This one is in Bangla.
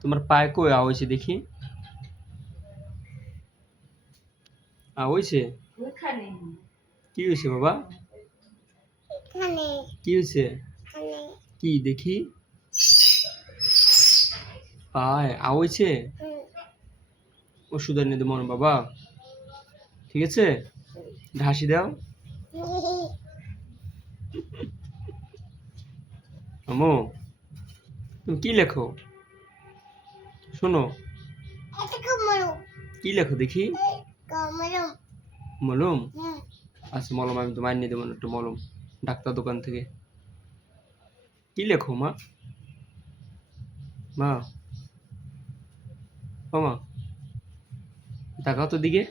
তোমার পায়ে কই আওয়াইছে দেখি। আওয়াইছে কি হয়েছে বাবা? কি হয়েছে? কি দেখি পায়ে আওয়াইছে। ওষুধ এনে দেবো না বাবা, ঠিক আছে? হাসি দাও। আমো তুমি কি লেখো? শোনো, কি লেখো দেখি। মলম? আচ্ছা মলম আমি তোমার এনে দেবো না, একটু মলম ডাক্তার দোকান থেকে। কি লেখো মা? মা, ও মা, তাকাও তো দিকে।